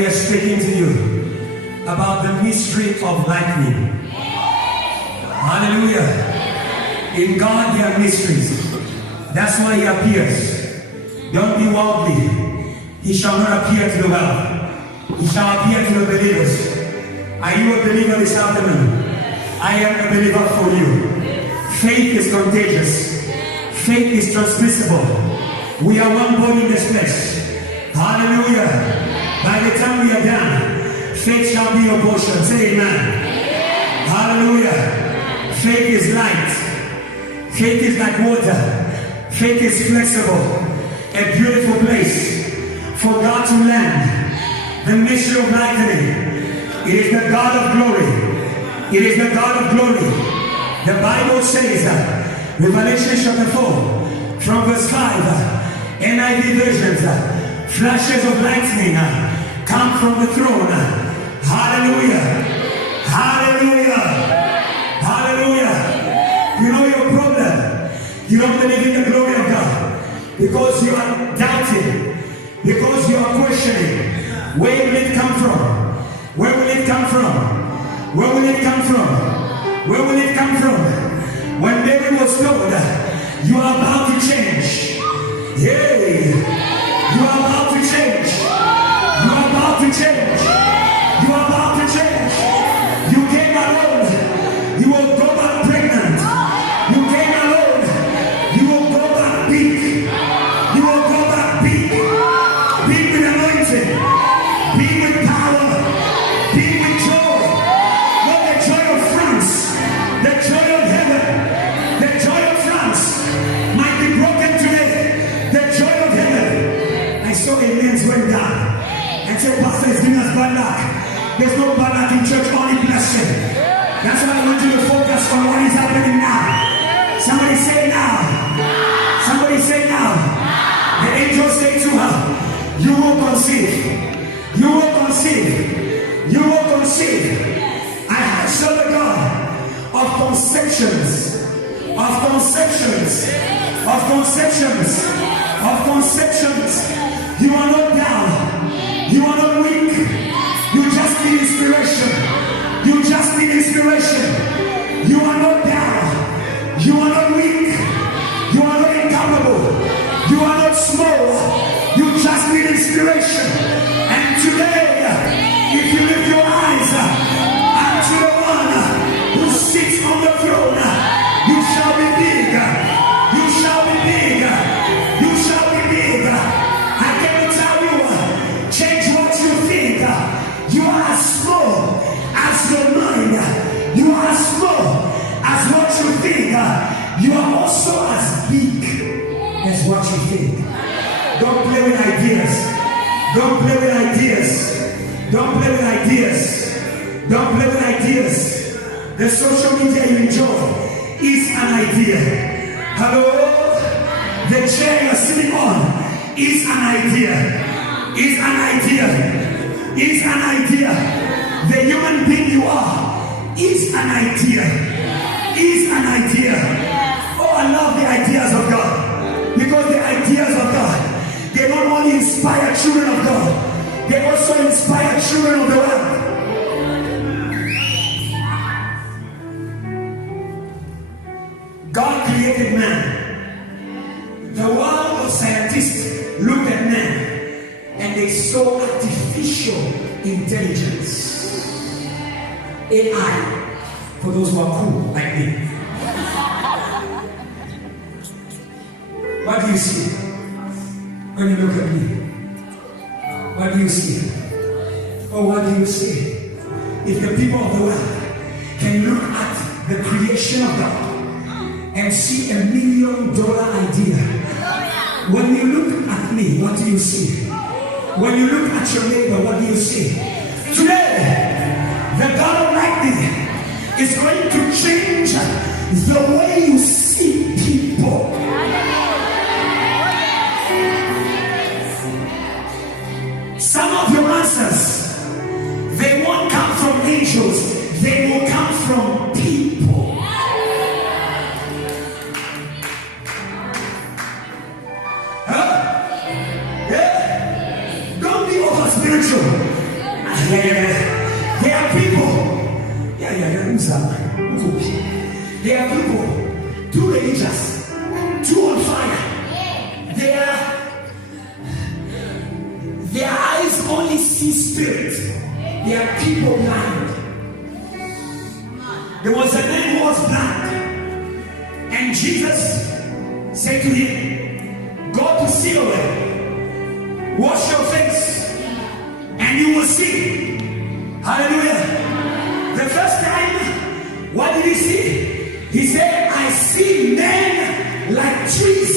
we are speaking to you about the mystery of lightning. Hallelujah. In God there are mysteries. That's why he appears. Don't be worldly. He shall not appear to the world. He shall appear to the believers. Are you a believer this afternoon? I am a believer for you. Faith is contagious. Faith is transmissible. We are one body in this place. Hallelujah. By the time we are done, faith shall be your portion. Say amen. Hallelujah. Faith is light. Faith is like water. Faith is flexible. A beautiful place for God to land. The mystery of lightning. It is the God of glory. It is the God of glory. The Bible says that Revelation chapter 4 from verse 5, NIV versions, flashes of lightning come from the throne. Hallelujah. Hallelujah. Hallelujah. You know your problem. You don't believe in the glory of God because you are doubting, because you are questioning. Where will it come from? Where will it come from? Where will it come from? Where will it come from? When David was told, you are about to change. Hey, you are about to change. You are about to change. You are about to change. You came alone. You will go back pregnant. You came alone. You will go back big. You will go back big. Big with anointing. Big with power. Big with joy. Not the joy of France. The joy of heaven. The joy of France might be broken today. The joy of heaven. I saw a man's went down and said, Pastor is giving us bad luck. There's no bad luck in church, only blessing. That's why I want you to focus on what is happening now. Somebody say now. Somebody say now. The angel say to her, you will conceive. You will conceive. You will conceive. I serve the God of conceptions. Of conceptions. Of conceptions. Of conceptions. You are not down. You are not weak. You just need inspiration. You just need inspiration. You are not down. You are not weak. You are not incapable. You are not small. You just need inspiration. And today, if you lift your eyes unto the one who sits on the throne, you shall be big. You shall be big. You shall be big. I can tell you, change what you think. You are as small as your mind. You are as small as what you think. You are also as big as what you think. Don't play with ideas. Don't play with ideas. Don't play with ideas. Don't play with ideas. The social media you enjoy is an idea. Hello? The chair you're sitting on is an idea. Is an idea. Is an idea. The human being you are is an idea. Is an idea. Oh, I love the ideas of God. Because the ideas of God, they not only inspire children of God, they also inspire children of the world. God created man. The world of scientists looked at man and they saw artificial intelligence. AI, for those who are cool like me. What do you see when you look at me? What do you see? Oh, what do you see? If the people of the world can look at the creation of God and see $1 million idea, when you look at me, what do you see? When you look at your neighbor, what do you see? Today, the God of lightning is going to change the way you see people. Some of your answers, they won't come from angels, they will come from people. Huh? Yeah? Don't be over spiritual. There are people. There are people too religious, too on fire. Their eyes only see spirit. They are people blind. There was a man who was blind, and Jesus said to him, "Go to Siloam, wash your face, and you will see." Hallelujah. The first time, what did he see? He said, "I see men like trees."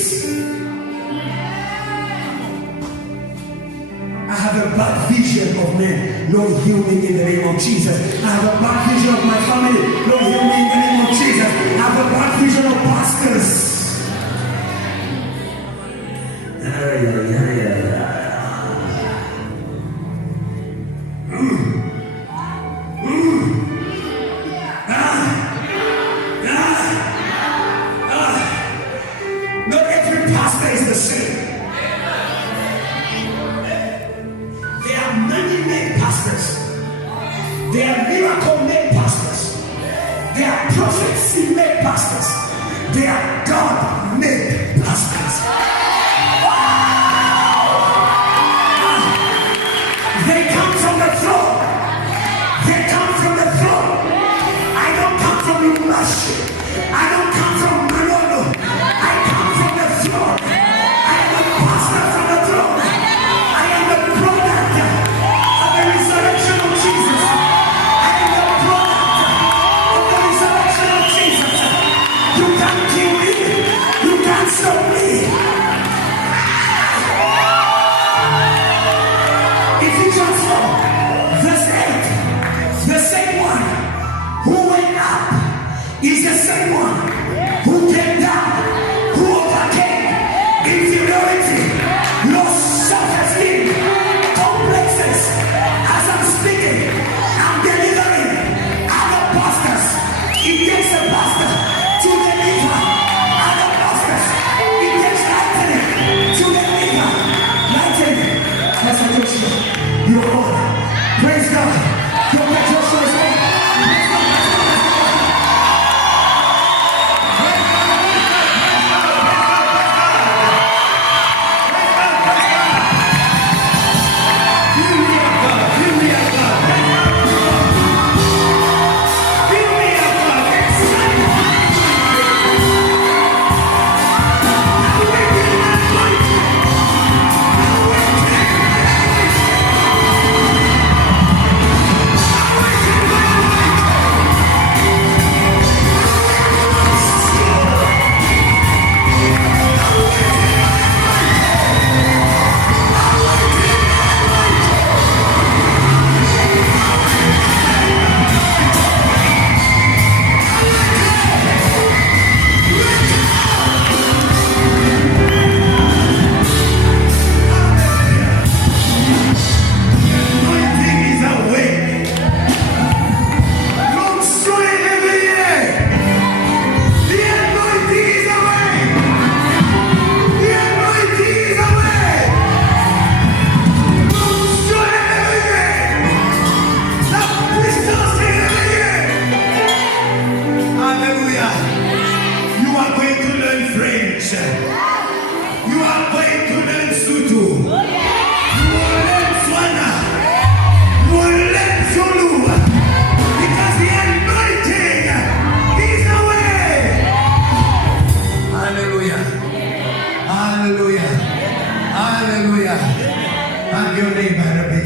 I have a bad vision of men. Lord, heal me in the name of Jesus. I have a bad vision of my family. Lord, heal me in the name of Jesus. I have a bad vision of pastors. Not every pastor is the same. There are money-made pastors. There are miracle-made pastors. There are prophecy-made pastors. There are God-made pastors. They come from the throne. They come from the throne. I don't come from Lumashi. I don't come from Manolo. I come from the throne. I am a pastor from the throne. I am the product of the resurrection of Jesus. I am the product of the resurrection of Jesus. You can't kill me. You can't stop me. Ephesians 4, verse 8. The same one who went up is the same one who came down, who overcame inferiority, low self-esteem, complexes. As I'm speaking, I'm delivering other pastors. It takes a pastor to deliver other pastors. It takes lightning to deliver lightning. Pastor Joshua, you're on. Praise God. Your Joshua is on.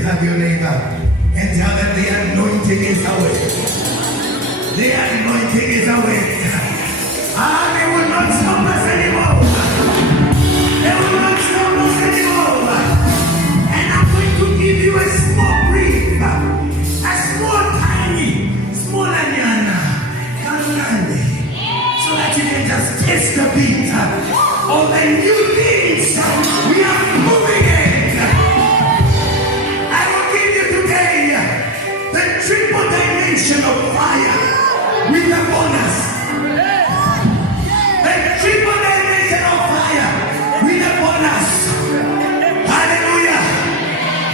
Hug your neighbor and tell them the anointing is away. The anointing is away. They will not stop us anymore. They will not stop us anymore. And I'm going to give you a small brief, a small tiny, small anyana, so that you can just taste the beat of the new things we are moving in. The triple dimension of fire with a bonus. The triple dimension of fire with a bonus. Hallelujah.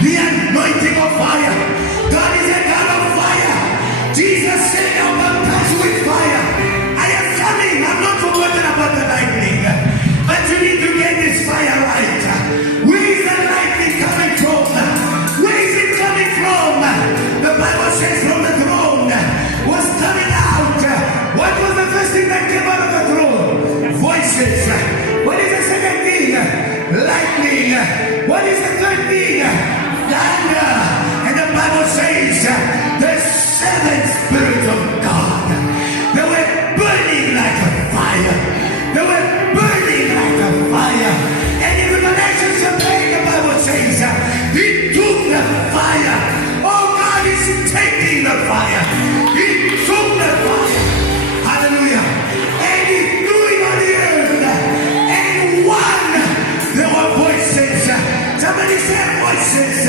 The anointing of fire. God lightning. What is the third thing? Thunder. And the Bible says the seven spirits of God, they were burning like a fire. They were burning like a fire. And in Revelation chapter 8, the Bible says he took the fire. Oh, God is taking the fire. He took the fire. Hallelujah. And he threw it on the earth. And one, there were voices. Somebody said voices.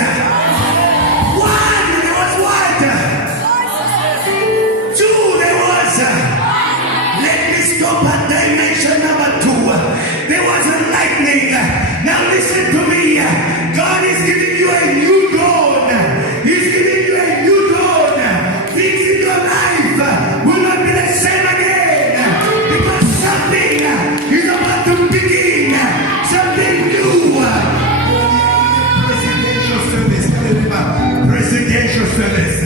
One, there was what? Two, there was. Let me stop at dimension number 2. There was a lightning. Now listen to me. God is giving you a new dawn. He's giving you a new dawn. Things in your life will not be the same again. Because something is about to begin. Something new. Presidential service. Presidential service.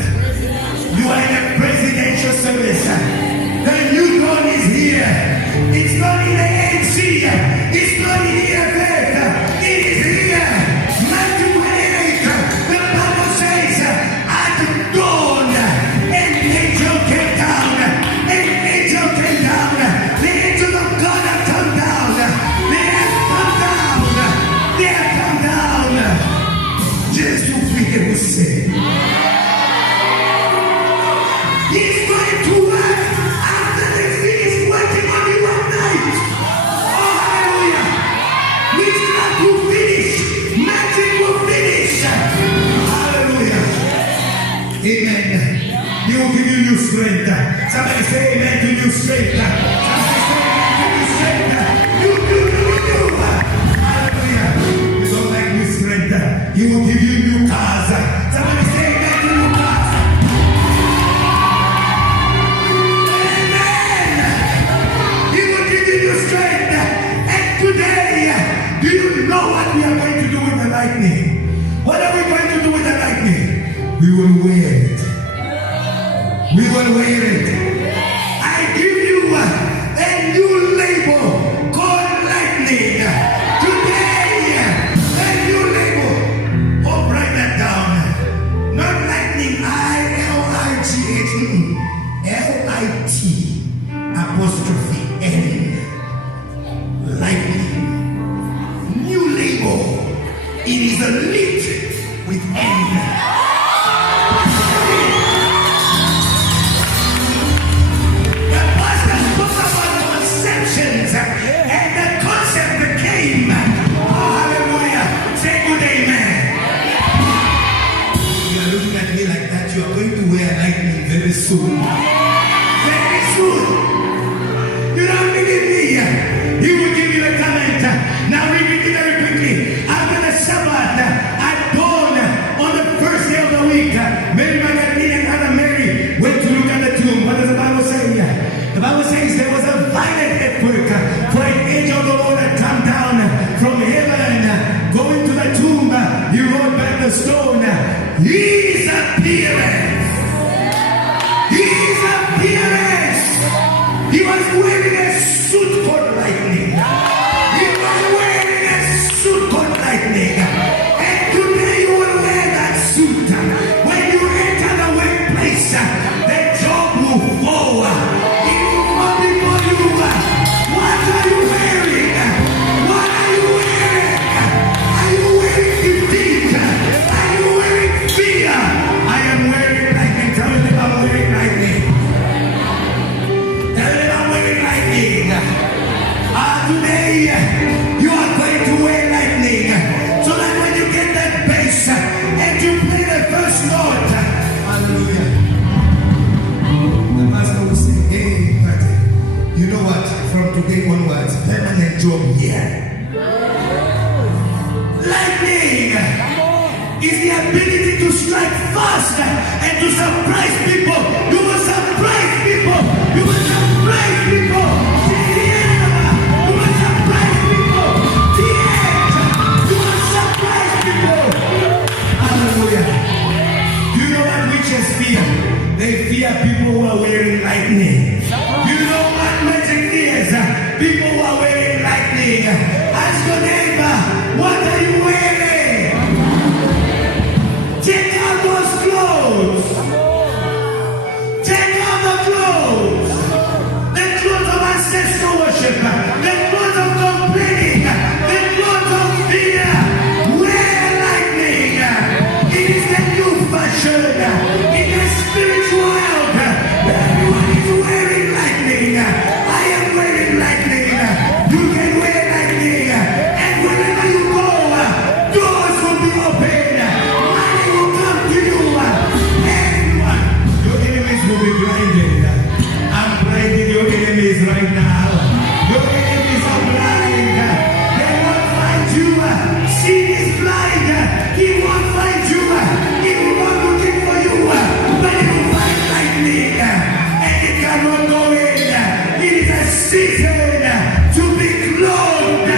You are in a presidential service. The new dawn is here. It's not in the ANC. It's not in the EFF. It is here. Matthew 28. The Bible says, at dawn, an angel came down. An angel came down. The angels of God have come down. They have come down. They have come down. Jesus will say, He's going to work after they finish working on you at night. Oh, hallelujah. Witchcraft will finish. Magic will finish. Hallelujah. Amen. He will give you new strength. Somebody say amen to new strength. Somebody say amen to new strength. You. Hallelujah. You don't like new strength. He will give you new cars. Somebody say amen to new cars. Strength. And today, do you know what we are going to do with the lightning? What are we going to do with the lightning? We will wear it. We will wear it. I give you a new label called lightning. Today, a new label. Oh, write that down. Not lightning, I-L-I-G-H, L-I-T''N. Lightning. New label. It is a lit with N. The pastor spoke about conceptions and the concept became. Oh, hallelujah. Say good amen. You are looking at me like that. You are going to wear lightning very soon. Very soon. You don't believe me? He will give you a talent. Now read it very quickly. After the Sabbath, at dawn, on the first day of the week, Mary Magdalene and Anna Mary went to look at the tomb. What does the Bible say? The Bible says there was a violent earthquake, for an angel of the Lord had come down from heaven, going to the tomb. He rolled back the stone. His appearance. His appearance. He was wearing a suit called lightning. He was wearing a suit called lightning. And today you will wear that suit. When you enter the workplace, the job will fall. It will fall before you. What are you wearing? What are you wearing? Are you wearing defeat? Are you wearing fear? I am wearing lightning. Tell me if I'm wearing lightning. Today, you are going to wear lightning, so that when you get that bass and you play the first note, hallelujah, the master will say, hey, Patty, you know what, from today onwards, permanent job here. Lightning is the ability to strike fast and to surprise people. You will surprise people. You will surprise people. Fear. They fear people who are wearing lightning. You know what magic is? People who are wearing lightning. Ask your neighbor, what What are you wearing? Take out those clothes. Take out the clothes. The clothes of ancestral worship. The clothes of complaining. The clothes of fear. Wear lightning. It is the new fashion. In the spiritual world, everyone is wearing lightning. I am wearing lightning. You can wear lightning. And wherever you go, doors will be open. Money will come to you. Everyone, your enemies will be blinded. I'm blinding your enemies right now. Your enemies are blind. They won't find you. Sin is blind. He won't find you. He will not looking for you. But he will find lightning. And it cannot go in. It is a season to be clothed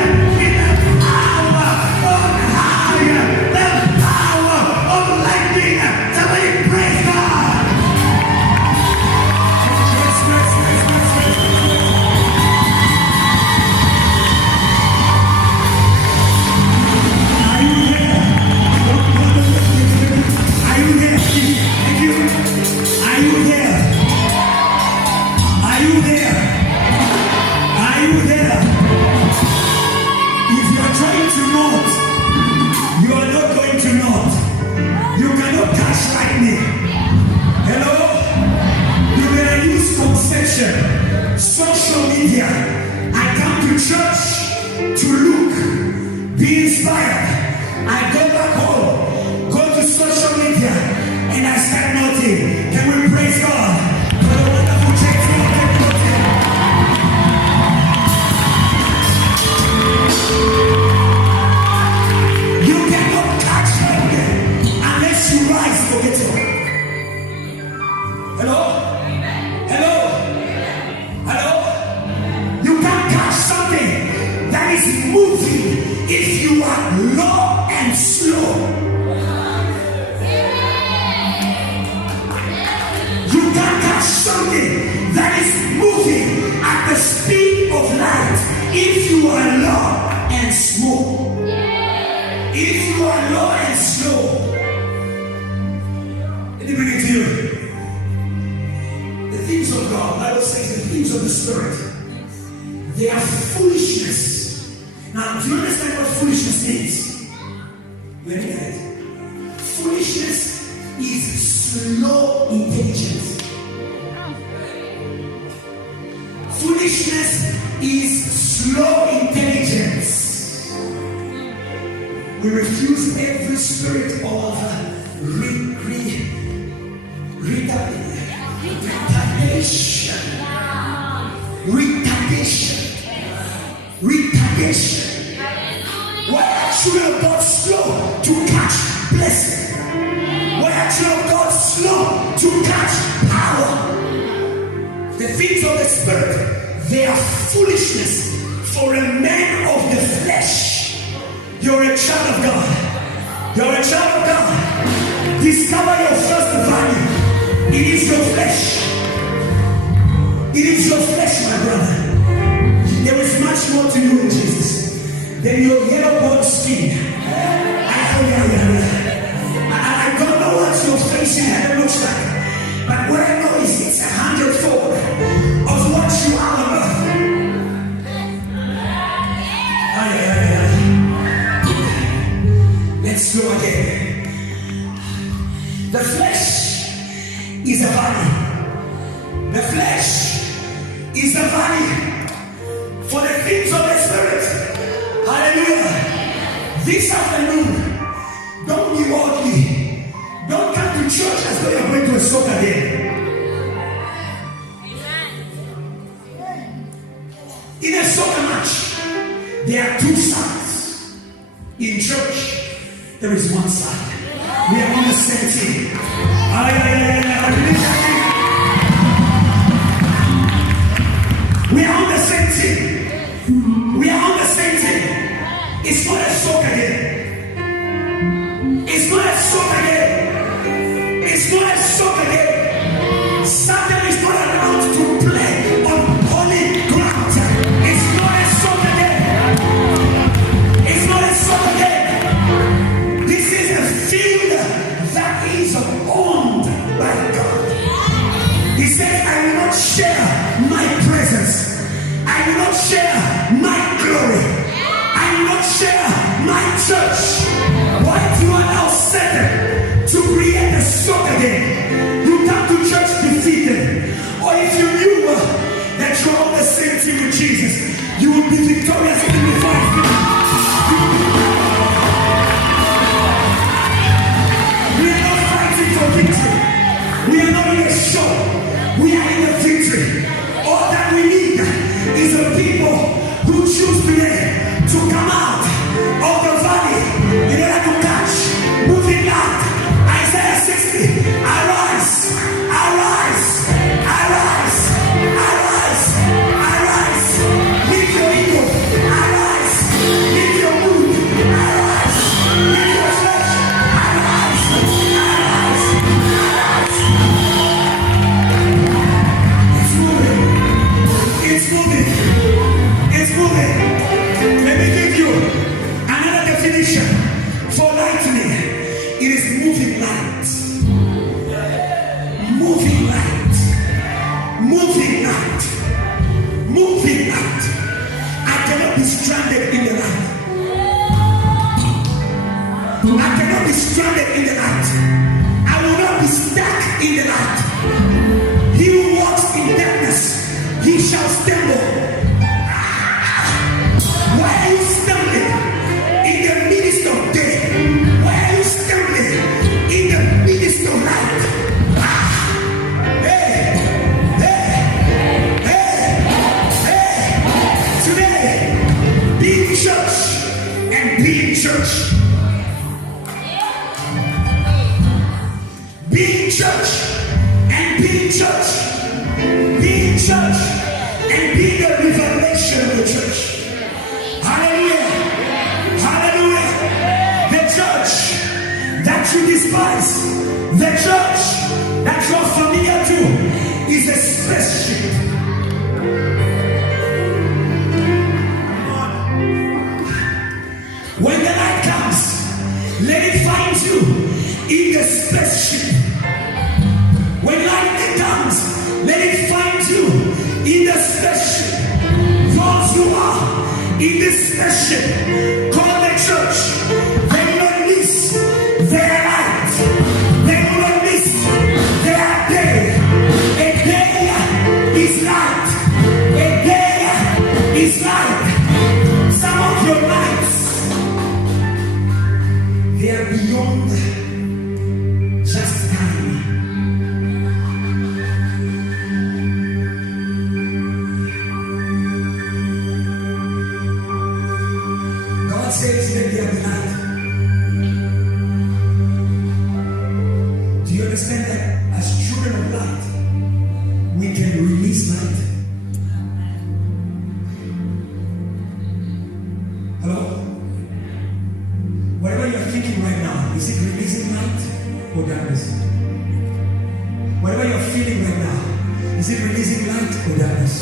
in the power of high. The power of lightning. Somebody praise God. Are you here? Are you here? Thank you. Are you here? Are you there? Are you there? If you are trying to not, you are not going to not. You cannot catch lightning. Hello? You better use conception, social media. I come to church to look, be inspired. I go back home, go to social media, and I start noting. Can we praise God for the wonderful church we have built? You cannot catch lightning unless you rise for it. Hello? Hello? Hello? You can't catch something that is moving if you are low and slow. You can't catch something that is moving at the speed of light if you are low and slow. If you are low and slow, let me bring it to you. The things of God, the Bible says the things of the Spirit, they are foolishness. Now, do you understand what foolishness means? You understand it? Foolishness is slow intelligence. Foolishness is slow intelligence. We refuse every spirit of retardation. Why are children of God slow to catch blessing? Why are children of God slow to catch power? The things of the Spirit, they are foolishness for a man of the flesh. You're a child of God. You're a child of God. Discover your first value. It is your flesh. It is your flesh, my brother. There is much more to you in Jesus than your yellow-bone skin. I don't know what your face in heaven looks like, but what I know is it's 100-fold of what you are on earth. Let's go again. The flesh is a body. The flesh is a body for the things of the Spirit. Hallelujah. This afternoon, don't be worldly. Don't come to church as though you're going to a soccer game. In a soccer match, there are two sides. In church, there is one side. We are on the same team. We are on the same team. We are on the same team. It's not a soccer game. It's not a soccer game. It's not a soccer game. Satan is not allowed to play on holy ground. It's not a soccer game. It's not a soccer game. church, what you are now set to create a stock again. You come to church defeated. Or if you knew that you're on the same team with Jesus, you will be victorious in the fight. We are not fighting for victory. We are not in a show. We are in a victory. All that we need is a people who choose today to come out of the valley in order to catch moving out. Isaiah 60. Arise, arise, arise, arise, arise. Leave your ego. Arise. Leave your mood. Arise. Leave your flesh. Arise. Arise. Arise. It's moving. It's moving. It's moving. Let me give you another definition for lightning. It is moving light. Moving light. Moving light. Moving light. I cannot be stranded in the light. I cannot be stranded in the light. I will not be stuck in the light. He who walks in darkness, he shall stumble. Why are you stumbling in the midst of day? Why are you stumbling in the midst of night? Hey, hey, hey, hey. Today, be in church and be in church. Be in church and be in church. Be in church and be the revelation of the church. Hallelujah. Hallelujah. The church that you despise, the church that you're familiar to, is a spaceship. When the night comes, let it find you in the spaceship. When lightning comes, let it find you in the spaceship. Those who are in this spaceship called the church, they will not miss their light. They will not miss their day. A day is light. A day is light. Some of your nights, they are beyond just time. Says let there be light. Do you understand that as children of light, we can release light? Hello? Whatever you're thinking right now, is it releasing light or darkness? Whatever you're feeling right now, is it releasing light or darkness?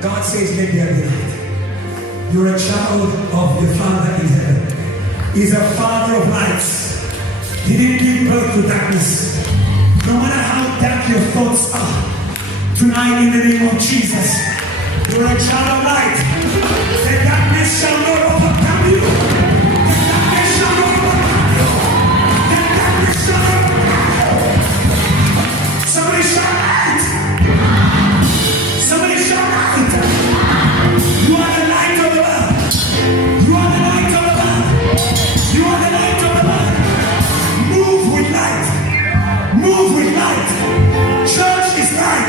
God says let there be light. You're a child of the Father in heaven. He's a Father of lights. He didn't give birth to darkness. No matter how dark your thoughts are, tonight in the name of Jesus, you're a child of light. The darkness shall not overcome you. The darkness shall not overcome you. The darkness shall not overcome you. Somebody shout light. Somebody shout light. You are the light of the world. You are the light of the world. You are the light of the world. Move with light. Move with light. Church is light.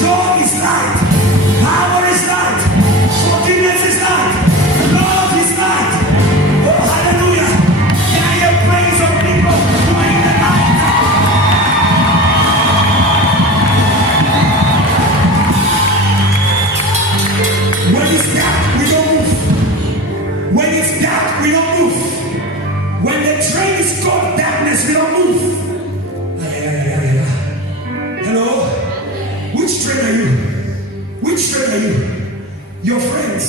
Joy is light. Power is light. Forgiveness is light. Love is light. Oh, hallelujah. Can I hear praise of people who are in the light? When it's dark, we don't move. When it's dark, we don't move. When the train is called darkness, we don't move. Hello? Which train are you? Which train are you? Your friends.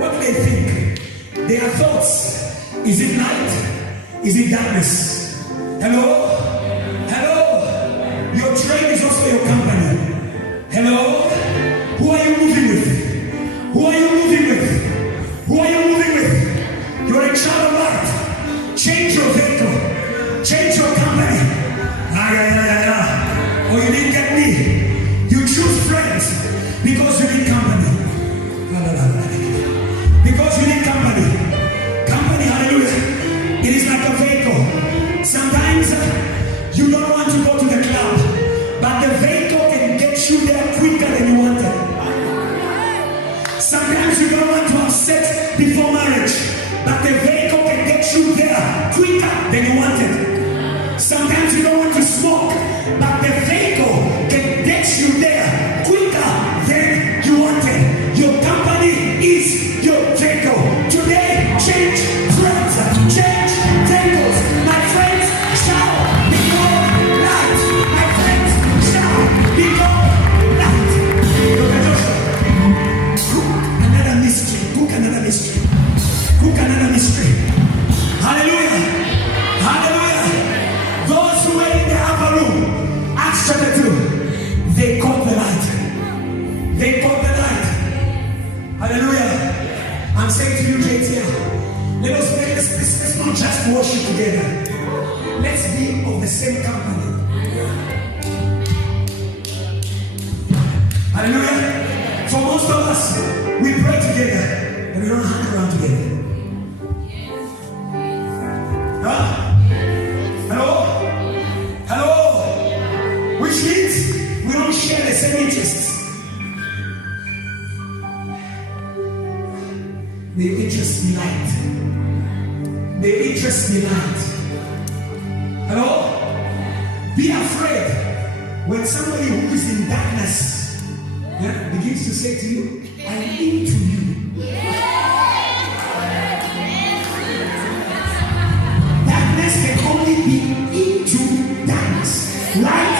What do they think? Their thoughts. Is it night? Is it darkness? Hello? Hello? Your train is also your company. Hello? Who are you moving with? Who are you moving with? Who are you moving with? You're a child than you wanted. Sometimes you don't want to smoke, but the vehicle can get you there quicker than you wanted. Your company is your vehicle. Today, change friends, change vehicles. My friends shall become light. My friends shall become light. Cook another mystery. Cook another mystery. Cook another mystery. Hallelujah. Hallelujah. Those who were in the upper room, Acts chapter 2, they caught the light. They caught the light. Hallelujah. I'm saying to you, JTL, let's not just worship together. Let's be of the same company. Hallelujah. For most of us, we pray together, but we don't hang around together. Huh? Hello? Hello? Which means we don't share the same interests. The interest be light. The interest be light. Hello? Be afraid when somebody who is in darkness begins to say to you, I'm into you. Darkness can only be into darkness. Light.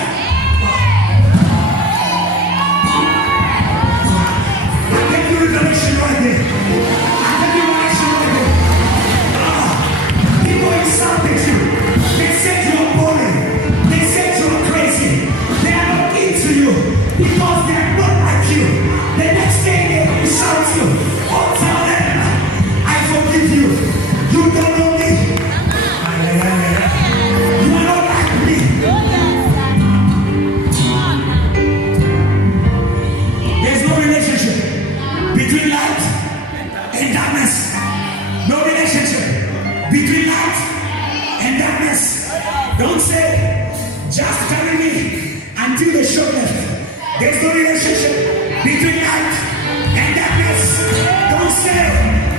I get you revelation right there. People insulted you. They said you are boring. They said you are crazy. They are not into you because they are not like you. The next day they insult you. Oh, tell them, I forgive you. You don't know me. You are not like me. There's no relationship between light and darkness. No relationship between light and darkness. Don't say, just carry me until the show left. There's no relationship between light and darkness. Don't say,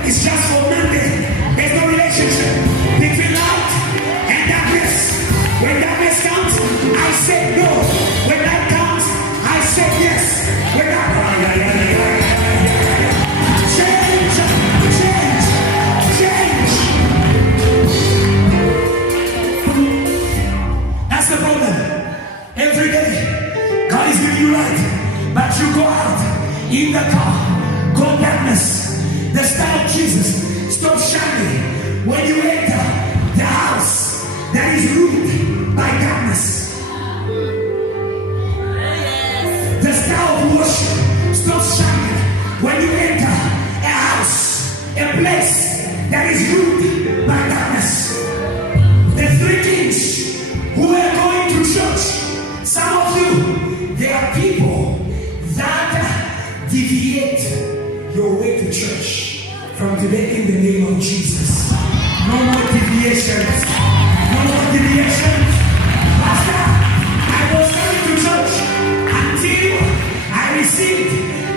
it's just for Monday. There's no relationship between light and darkness. When darkness comes, I say no. When light comes, I say yes. When that's the problem. Every day, God is giving you light, but you go out in the car, go darkness. The star of Jesus stops shining when you enter the house that is ruled by darkness. The star of worship stops shining when you enter a house, a place that is ruled by darkness. The three kings who are going to church, some of you, there are people that deviate your way to church from today in the name of Jesus. No more deviations. No more deviations. Pastor, I was coming to church until I received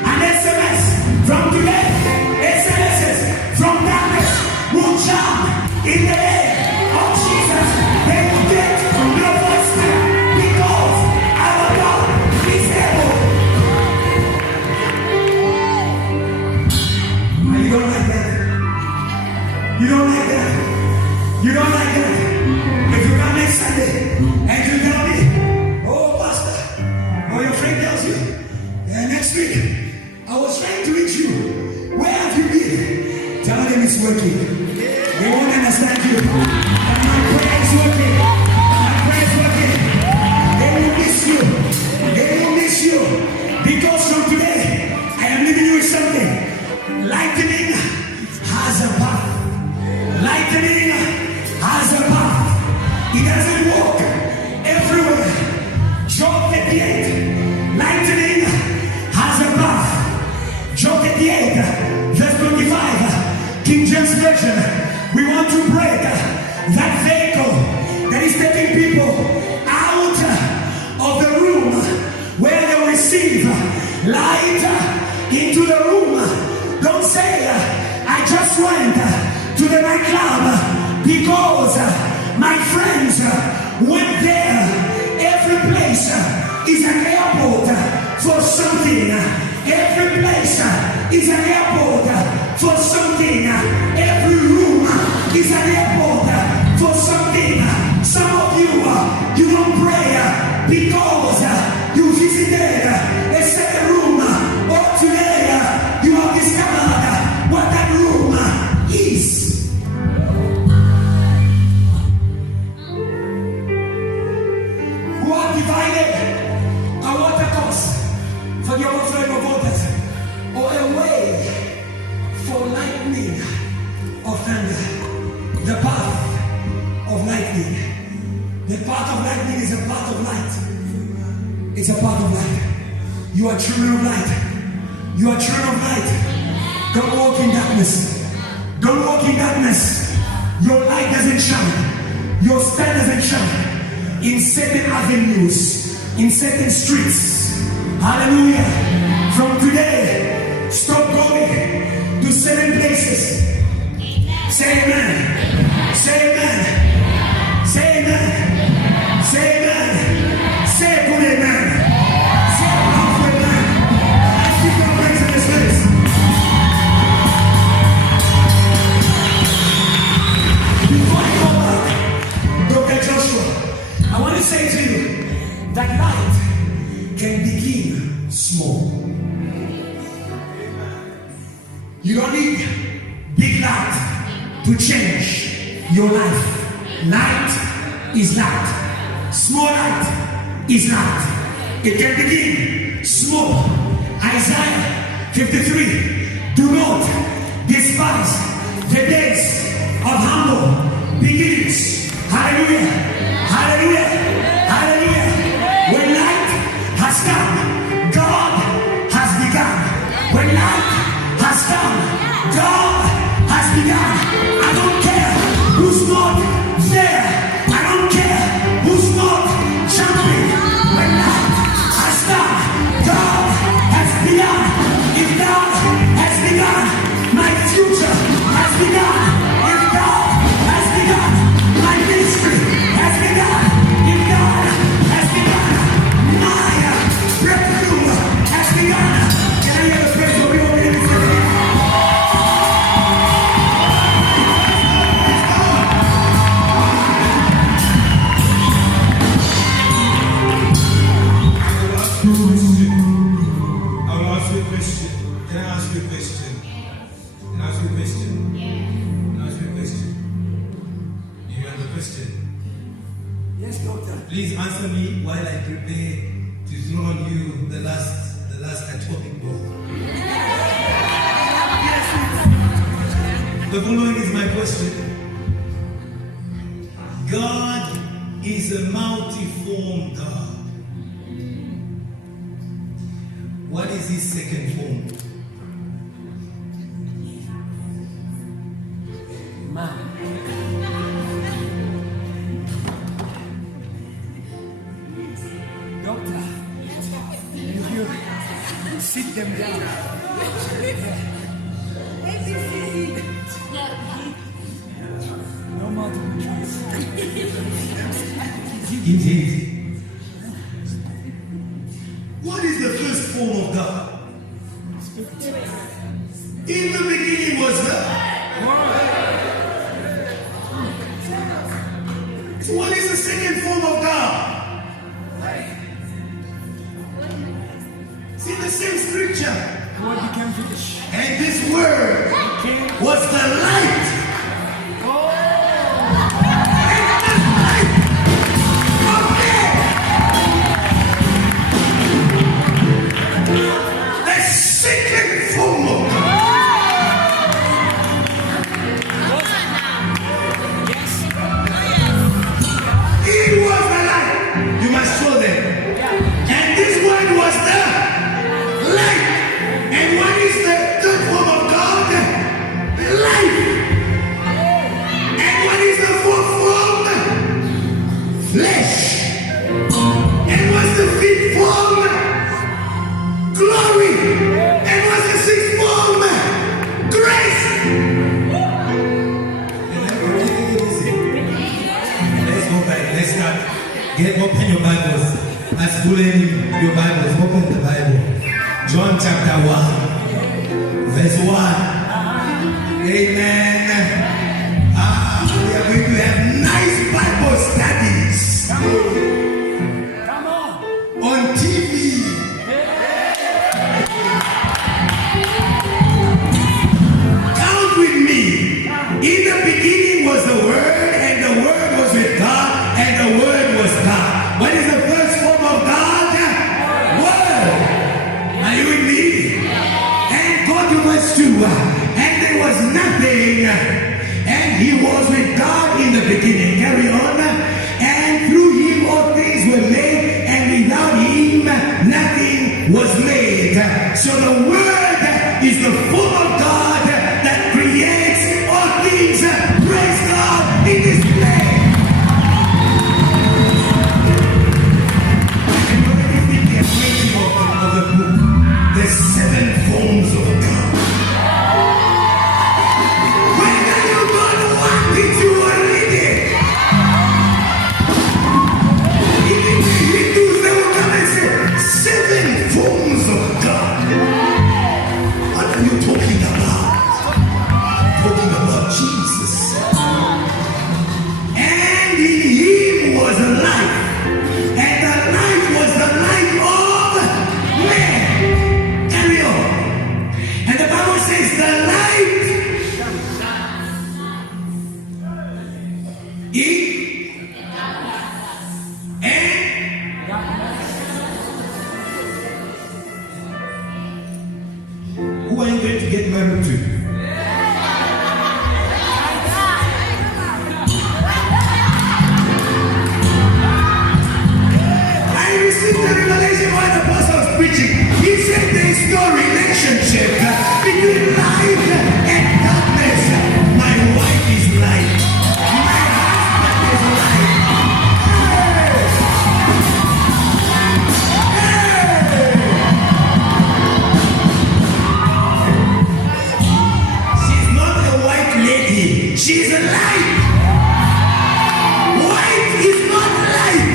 an SMS from today. SMSs from darkness will jump in the name of Jesus. They will get no voice because our God is able. You don't like that. You don't like that. You don't like that. If you come next Sunday and you tell me, oh pastor, or your friend tells you, next week I was trying to reach you. Where have you been? Tell them it's working. They won't understand you. But my prayer is working. My prayer is working. They will miss you. They will miss you. Because from today, I am leaving you with something. Lightning has a path. Lightning has a path. It doesn't walk everywhere. Job 38. Lightning has a path. Job 38, verse 25. King James Version. We want to break that vehicle that is taking people out of the room where they receive light into the room. Don't say, I just went to the nightclub because My friends, when there, every place is an airport for something. Every place is an airport for something. Every room is an airport for something. Some of you, you don't pray because you visited a certain room, or today you have discovered what that room is. Who have divided a water course for the overflowing of waters, or a way for lightning of thunder? The path of lightning. The path of lightning is a path of light. It's a path of light. You are children of light. You are children of light. Don't walk in darkness. Don't walk in darkness. Your light doesn't shine. Your star doesn't shine in certain avenues, in certain streets. Hallelujah. From today, stop going to certain places. Say amen. Say amen. Say amen. Say amen. Say good amen. Say powerful amen. Let's keep our praise in this place. Before I go back, Dr. Joshua, I want to say to you that light can begin small. You don't need big light to change your life. Light is light. Small light is light. It can begin small. Isaiah 53. Do not despise the days of humble beginnings. Hallelujah. Hallelujah. Hallelujah. When light has come, God has begun. When light has come, God has begun. I don't care who's not there. I don't care who's not jumping. When light has come, God has begun. If God has begun, my future has begun. If God has begun, my ministry has begun. If God has begun, my breakthrough has begun. Can I hear the praise for people in this area? Please answer me while I prepare to throw on you the last atomic bomb. The following is my question. God is a multiform God. What is his second form? Man. Doctor, if you sit them down. No multiple choice. Indeed. What is the first form of God? In the beginning was God. So what is the second form of God? It's in the same scripture. Word became flesh. And this word was the light. Life. Open your Bibles. As pulling your Bibles, open the Bible. John chapter 1, verse 1. Amen. We are going to have nice Bible studies. Come on. On TV. Count with me. In the beginning was the Word, and the Word was with God, and the Word was God. What is the first form of God? Word. Are you with me? And go to verse 2. And there was nothing, and He was with God in the beginning. Carry on. And through Him all things were made, and without Him nothing was made. So the Word is the form of God that creates all things. Praise God in this place. And what do you think the acquainting of the book? The 7 forms of God. Whether you don't want it, you will read it. Even the Hindus, they will come and say, 7 forms of God. What are you talking about? Talking about Jesus. And in Him was life, and the life was the light of man. Carry on. And the Bible says the light in and who are you going to get married to? I received the revelation while the pastor was preaching. He said there is no relationship between light and darkness. My wife is light. My husband is light. She's not a white lady. She's a light. White is not light.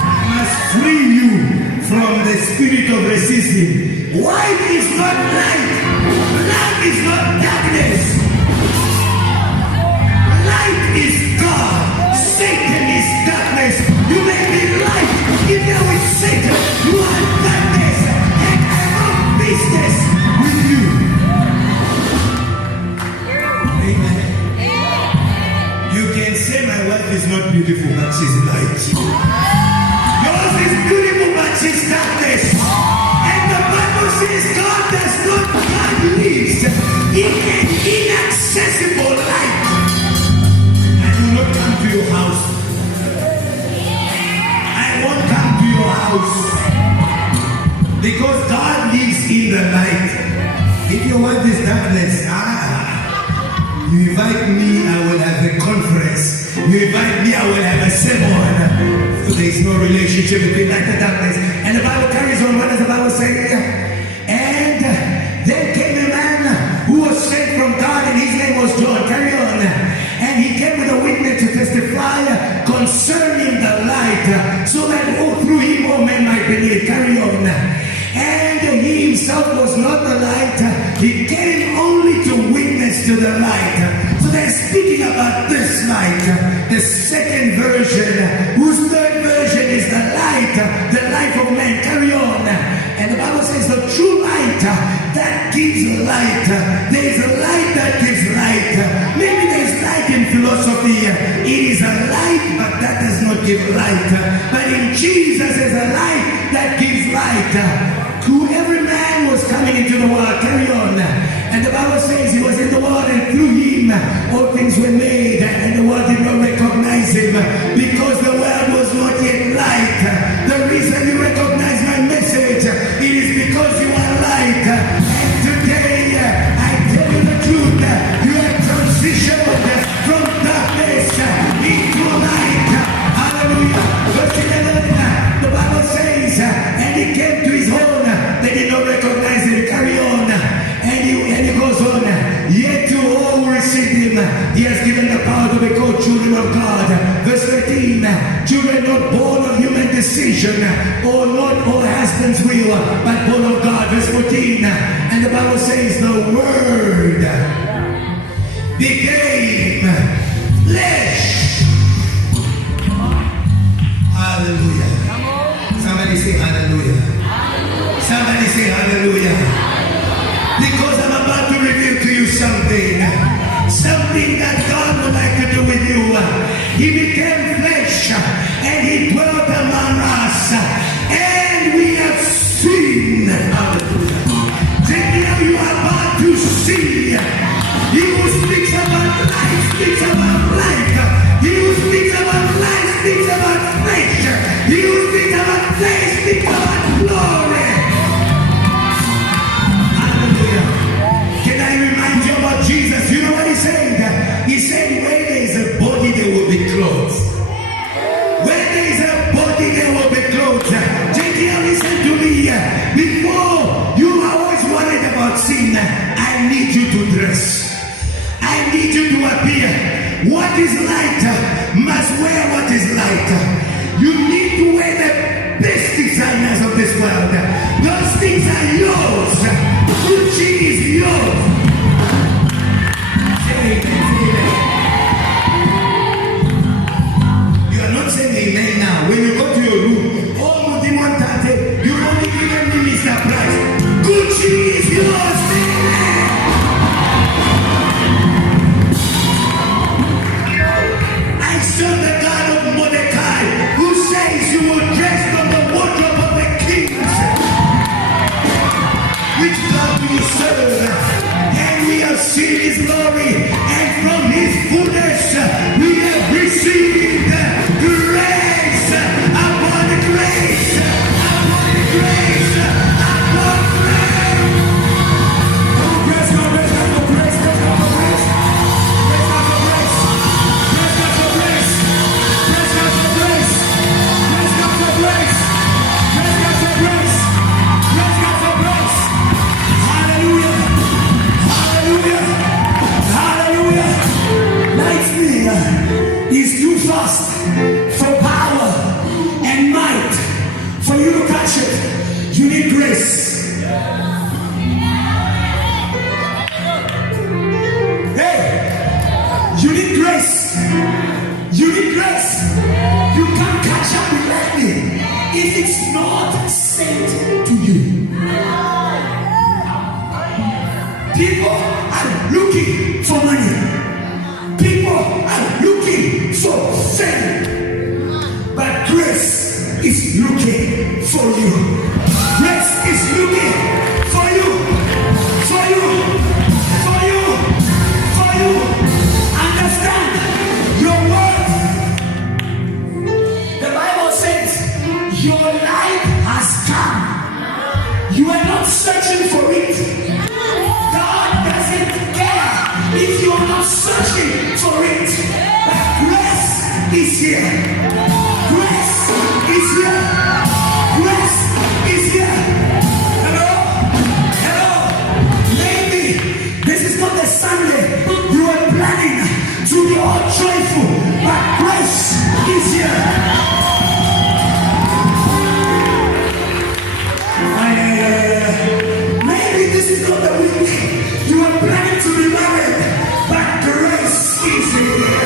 I must free you from the spirit of resisting. White is not light. Black is not darkness. Light is God. Satan is darkness. You may be light. If you're with Satan, you are darkness. And I have business with you. Amen. You can say my wife is not beautiful, but she's light. Yours is beautiful, but she's darkness. And the Bible says God does not, God lives in an inaccessible light. I do not come to your house. I won't come to your house. Because God lives in the light. If your wife is darkness, you invite me, I will have a conference. You invite me, I will have a sermon. So there is no relationship between light and darkness. And the Bible carries on. What does the Bible say? And then came a man who was sent from God, and his name was John. Carry on. And he came with a witness to testify concerning the light, so that through him all men might believe. Carry on. And he himself was not the light. He came only to witness to the light. So they're speaking about this light, the second version, whose third version is the light of man. Carry on. And the Bible says the true light that gives light. There is a light that gives light. Maybe there's light in philosophy. It is a light, but that does not give light. But in Jesus there's a light that gives light. To every man was coming into the world. Carry on. And the Bible says he was in the world, and through him all things were made, and the world did not recognize him because the world was not yet light. The reason you recognize my message, it is because you are light. And today I tell you the truth, you have transitioned from darkness into light. Hallelujah. Verse 11, the Bible says, and he came to his own. They did not recognize him. Carry on. And he goes on. Yet to all who received him, him, he has given the power to be called children of God. Verse 13, children not born of human decision or not all husband's will, but born of God. Verse 14, and the Bible says the word became flesh. Hallelujah. Somebody say hallelujah. Somebody say hallelujah. Because I'm about to reveal to you something that God would like to do with you. He became flesh and he dwelt among us, and we have seen. Hallelujah. Now you are about to see. He who speaks about life speaks about life. He who speaks about life speaks about flesh. He who speaks about flesh speaks about glory. Hallelujah. Can I remind you about Jesus? You know what he said? He said, where there is a body, there will be clothes. Where there is a body, there will be clothes. JTL, listen to me. Before you are always worried about sin, I need you to dress. I need you to appear. What is light must wear what is light. You need to wear the best designers of this world. Those things are yours. Gucci is yours. You are not saying amen now. When you go to your room, oh, Mudimontate, you only given me Mr. Price. Gucci is yours. I serve the God of Mordecai, who says you will dress from the wardrobe of the kings. Which God do you serve? And we have seen his glory, and from his goodness we have received grace upon grace upon grace upon grace. Oh, grace, God, grace, God, for grace, grace, God, for grace. Grace, God, for grace. Grace, God, for grace. Grace, God, for grace. Grace, God, for grace. Grace, God, for grace. Grace, God, for grace. Hallelujah. Hallelujah. Hallelujah. Lightning is too fast for power and might. For you to catch it, you need grace. Hey, you need grace. You need grace. You can't catch up with lightning if it's not sent to you. People are looking for money. People are looking for fame. But grace is looking for you. Grace is looking for you. For you. For you. For you. Understand your worth. The Bible says your life has come. You are not searching for it. God doesn't care if you are not searching for it. But grace is here. Grace is here. Grace is here. Hello? Hello? Maybe this is not the Sunday you were planning to be all joyful, but grace is here. Maybe this is not the week you are planning to be married, but grace is here.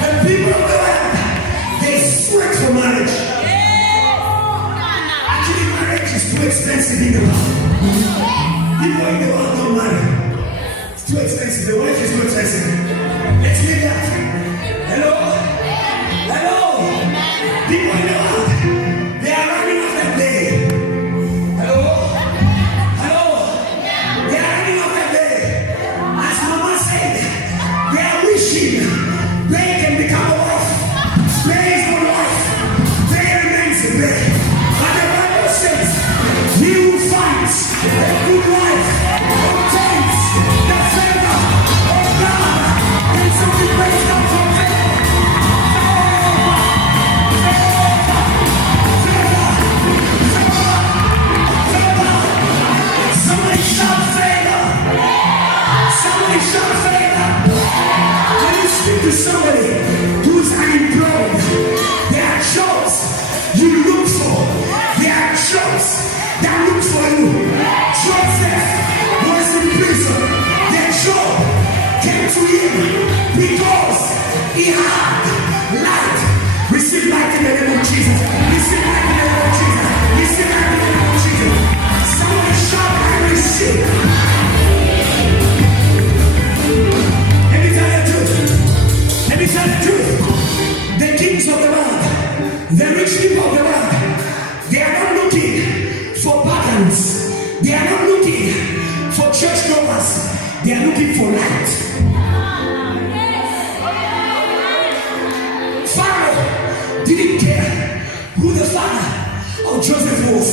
The people of the land, they sweat for marriage. Actually, marriage is too expensive in the world. People in the world don't marry. It's too expensive. The wife is too expensive. Let's leave that. Hello? Hello? People in the world, they are running after day. Hello? Hello? They are running after day. As Mama said, they are wishing they can become a wife. There is no wife. There remains a day. But the Bible says, he who finds a good wife obtains the favor of God. And so we praise God for favor. Favor. in the name of Jesus. Receive life in the name of Jesus. Receive life in the name of Jesus. Somebody shout, I receive. Let me tell you the truth. Let me tell you the truth. The kings of the world, the rich people of the world, they are not looking for patterns. They are not looking for church goers. They are looking for light. Pharaoh didn't care who the father of Joseph was.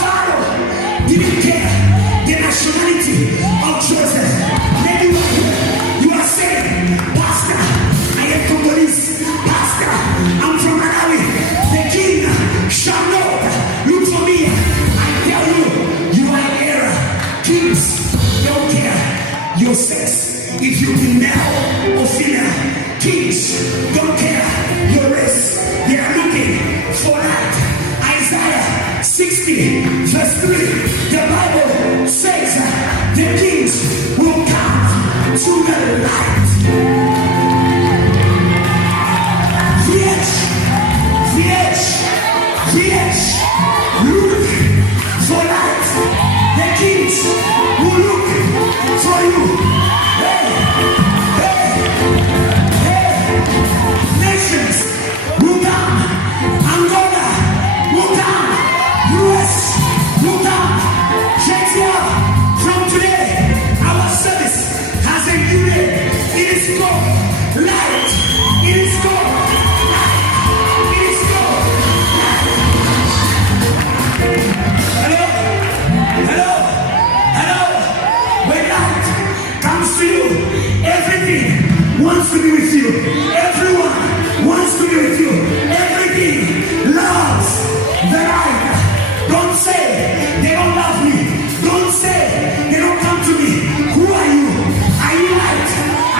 Pharaoh didn't care the nationality of Joseph. Maybe you are saying, Pastor, I am Congolese. Pastor, I'm from Malawi. The king shall not look for me. I tell you, you are in error. Kings don't care your sex. If you be male or female, kings don't care your race. They are looking for light. Isaiah 60 verse 3, the Bible says the kings will come to the light. Look for light. The kings will look for you. Nations will come. Angola will come. US will come. Chetia, from today, our service has a new name. It is called light. It is called light. It is called light. Hello. When light comes to you, everything wants to be with you. Everyone wants to be with you. Everything loves the light. Don't say they don't love me. Don't say they don't come to me. Who are you? Are you light?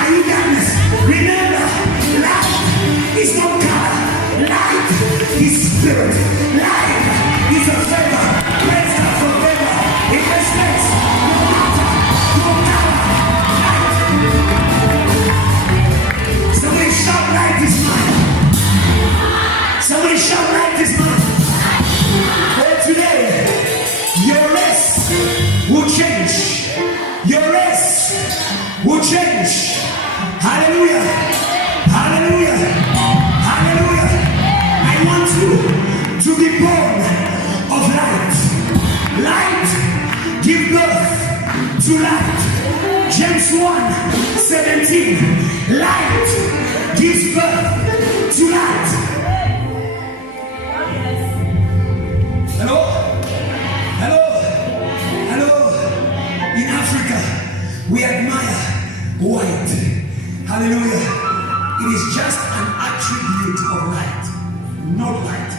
Are you darkness? Remember, light is not color. Light is spirit. Light is a favor. Praise God for favor. It respects no matter, no color. Light. Somebody shout light is mine. Somebody shout light is mine. For today, your race will change. Your race will change. Hallelujah. Hallelujah. Hallelujah. I want you to be born of light. Light give birth to light. James 1:17. Light gives birth to light. Hello? Hello? Hello? In Africa, we admire white. Hallelujah. It is just an attribute of light, not light.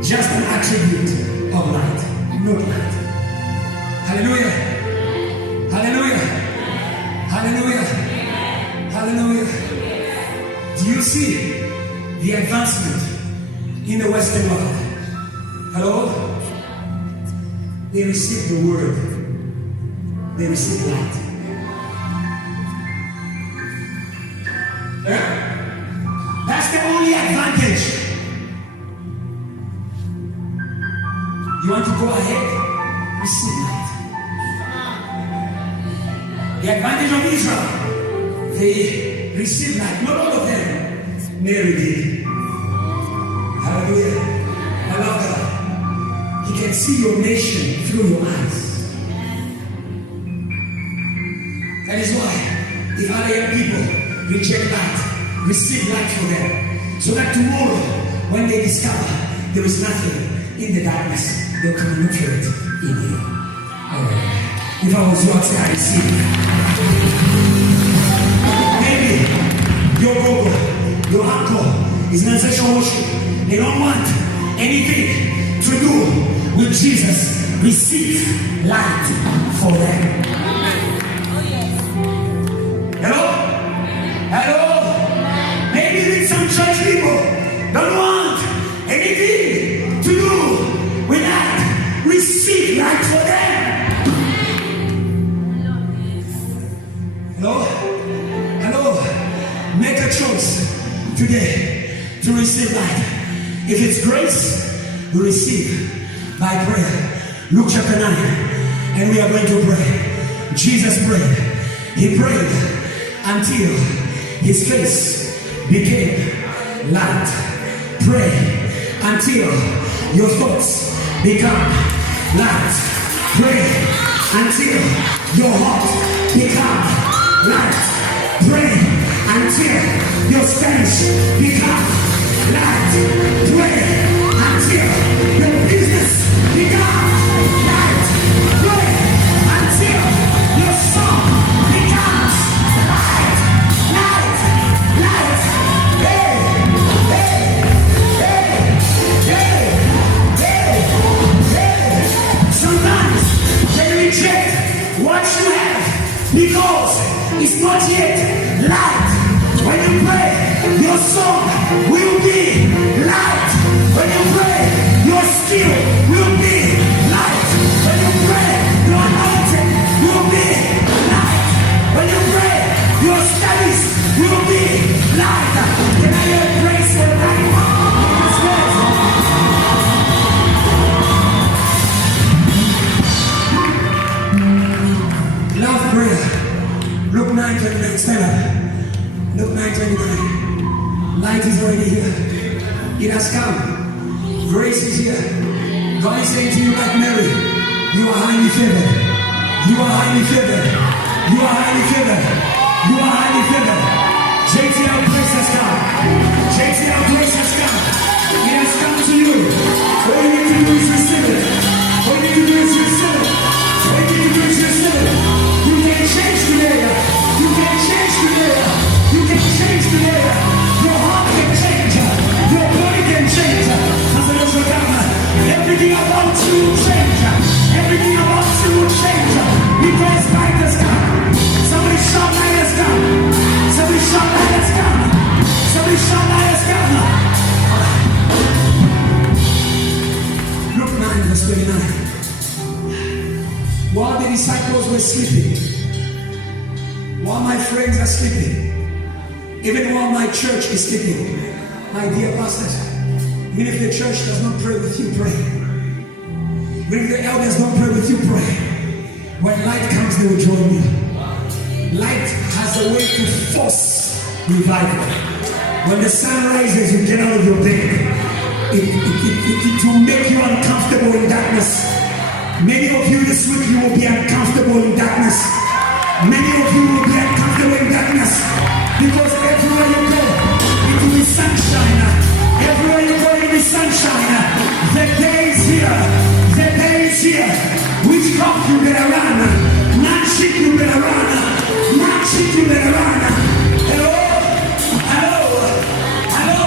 Just an attribute of light, not light. Hallelujah. Hallelujah. Hallelujah. Hallelujah. Do you see the advancement in the Western world? Hello? They receive the word. They receive light. Yeah? That's the only advantage. You want to go ahead? Receive light. The advantage of Israel, they received light. Not all of them. Mary did. Hallelujah. I love God. He can see your nation through your eyes. That is why, if other young people reject light, receive light for them. So that tomorrow, when they discover there is nothing in the darkness, they'll come and look for it in you. If I was you, I'd say I receive it. Maybe your gogo, your uncle is in a sexual worship. They don't want anything to do with Jesus. Receive light for them. Hello? Hello? Maybe with some church people don't want anything to do with light. Receive light for them. Hello? Hello? Hello? Make a choice today to receive light. If it's grace, we receive by prayer. Luke chapter 9. And we are going to pray. Jesus prayed. He prayed until his face became light. Pray until your thoughts become light. Pray until your heart become light. Pray until your stench become light. Pray until your business become light. Pray until your song becomes light. Light. Light. Hey. Hey. Hey. Hey. Hey. Sometimes they reject what you have because it's not yet light. When you pray, your song will be light. When you pray, your skill will be light. When you pray, your anointing will be light. When you pray, your studies will be light. Can I hear praise for light? Love prayer. Luke 9:29. Stand up. Luke 9:29. Light is already here. It has come. Grace is here. God is saying to you like Mary, you are highly favored. You are highly favored. You are highly favored. You are highly favored. JTL grace has come. JTL grace has come. It has come to you. All you need to do is receive it. All you need to do is receive it. All you need to do is receive it. You can change today. You can change today. You can change today. Your heart can change. Your body can change. Everything about you will change. Everything about you will change. Because light has come. Somebody shout light has come. Somebody shout light has come. Somebody shout light has come. Luke 9 verse 29. While the disciples were sleeping, while my friends are sleeping, even while my church is sleeping, my dear pastors, even if the church does not pray with you, pray. Even if the elders don't pray with you, pray. When light comes, they will join you. Light has a way to force revival. When the sun rises, you get out of your bed. It will make you uncomfortable in darkness. Many of you this week, you will be uncomfortable in darkness. Many of you will be uncomfortable in darkness. Because everywhere you go, it will be sunshine. Everywhere you go, it will be sunshine. The day is here. The day is here. Witchcraft, you better run. Magic, you better run. Magic, you better run. Hello? Hello? Hello?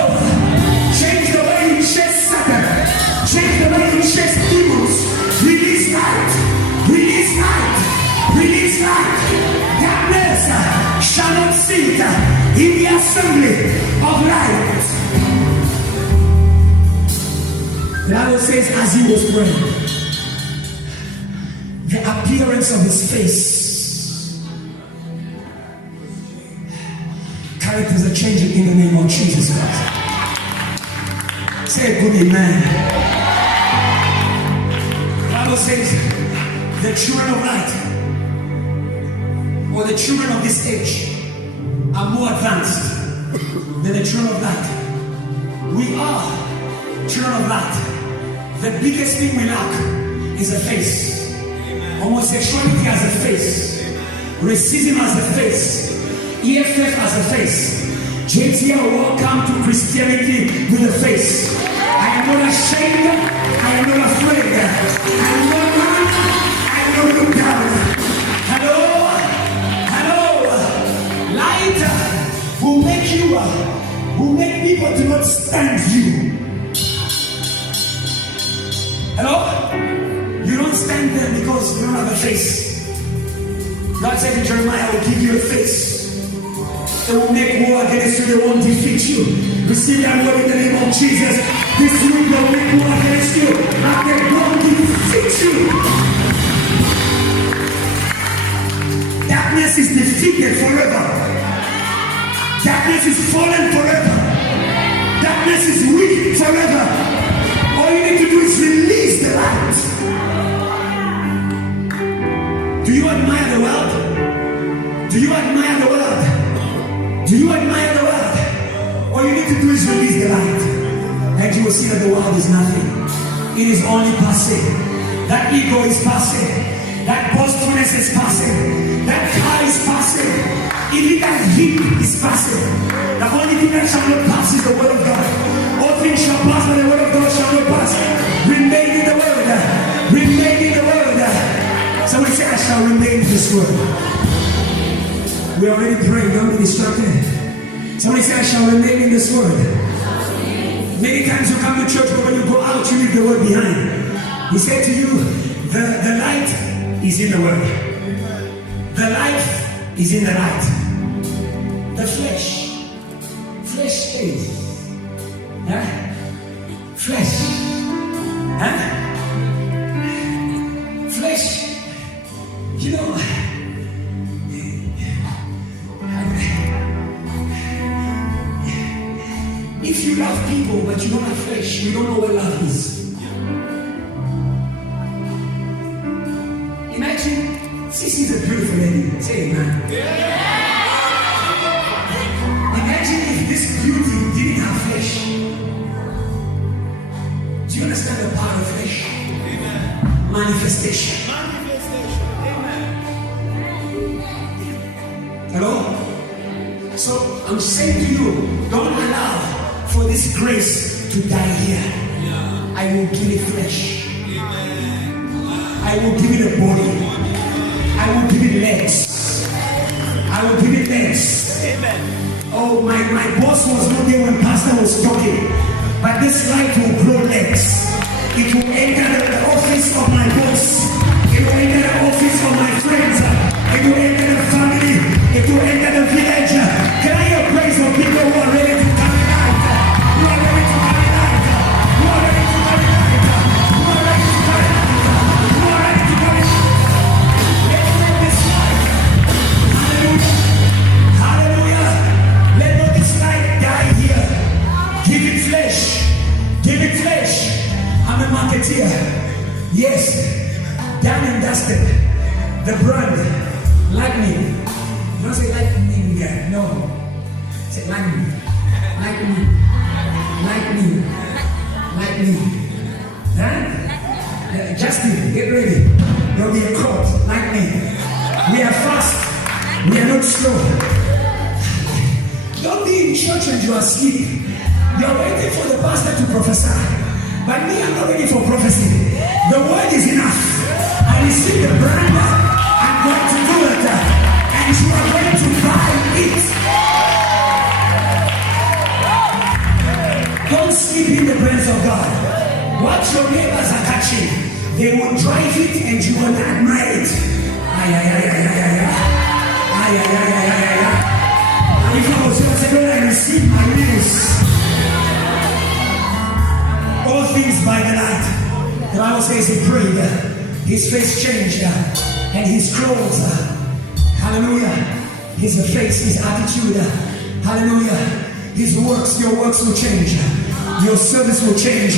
Change the way you chase Satan. Change the way you chase demons. Release light. Release light. Release light. Darkness shall not sit in the assembly of light. The Bible says, as he was praying, the appearance of his face, characters are changing in the name of Jesus Christ. Say a good amen. The Bible says, the children of light, or the children of this age, are more advanced than the children of light. We are children of light. The biggest thing we lack is a face. Homosexuality has a face. Racism has a face. EFF has a face. JTL, welcome to Christianity with a face. I am not ashamed. I am not afraid. I am not run. I am not look down. Hello? Hello? Light will make you, will make people to not stand you. Hello? You don't stand there because you don't have a face. God said to Jeremiah, I will give you a face. They will make war against you, they won't defeat you. Receive that word in the name of Jesus. This week they'll make war against you, and they won't defeat you. That Darkness is defeated forever. Darkness is fallen forever. Darkness is weak forever. All you need to do is release the light. Do you admire the world? Do you admire the world? Do you admire the world? All you need to do is release the light, and you will see that the world is nothing. It is only passing. That ego is passing. That boastfulness is passing. That car is passing. Even that heat is passing. The only thing that shall not pass is the word of God. All things shall pass, but the word of God shall not pass. Remain in the word. Remain in the word. Somebody say, I shall remain in this word. We are already praying. Don't be distracted. Somebody say, I shall remain in this word. Many times you come to church, but when you go out, you leave the word behind. He said to you, the light is in the word. The life is in the light. The flesh stays. Huh? Flesh. Huh? Flesh. You know, if you love people but you don't have flesh, you don't know what love is. Imagine, Sisi is a beautiful lady. Say amen. Imagine if this beauty didn't have flesh. Do you understand the power of flesh? Amen. Manifestation. Amen. Hello? So I'm saying to you, don't allow for this grace to die here. I will give it flesh. I will give it a body. I will give it legs. I will give it legs. Amen. Oh, my boss was not there when Pastor was talking. But this light will grow legs. It will enter the office of my boss. It will enter the office of my friends. It will enter the family. It will enter the village. Can I hear praise for people who are ready to come in light? Who are ready to come in light? Who are ready to come in light? Who are ready to come in light? Who are ready to come in light? Let's make this light. Hallelujah. Hallelujah. Let not this light die here. Give it flesh. Give it flesh. I'm a marketeer. Yes. Done and dusted. The brand. Like me. Don't say like me. Yeah. No. Say like me. Like me. Like me. Like me. Huh? Justin, get ready. There'll be a court. Like me. We are fast. We are not slow. Don't be in church and you are asleep. You are waiting for the pastor to prophesy. But me, I'm not ready for prophecy. The word is enough. I receive the brand. I'm going to do it. And you are going to buy it. Don't sleep in the presence of God. What your neighbors are catching, they will drive it and you will admire it. And if I was just going to receive my news, all things by the light. The Bible says he prayed, his face changed, and his clothes, hallelujah, his face, his attitude, hallelujah, his works, your works will change, your service will change.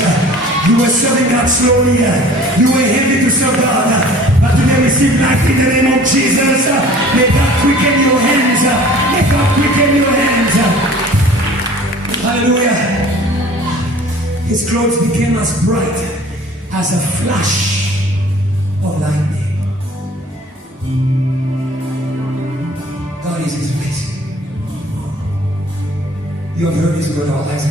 You were serving God slowly, you were heavy to serve God, but today receive life in the name of Jesus. May God quicken your hands, may God quicken your hands, hallelujah. His clothes became as bright as a flash of lightning. God is his ways. You have heard his word all eyes.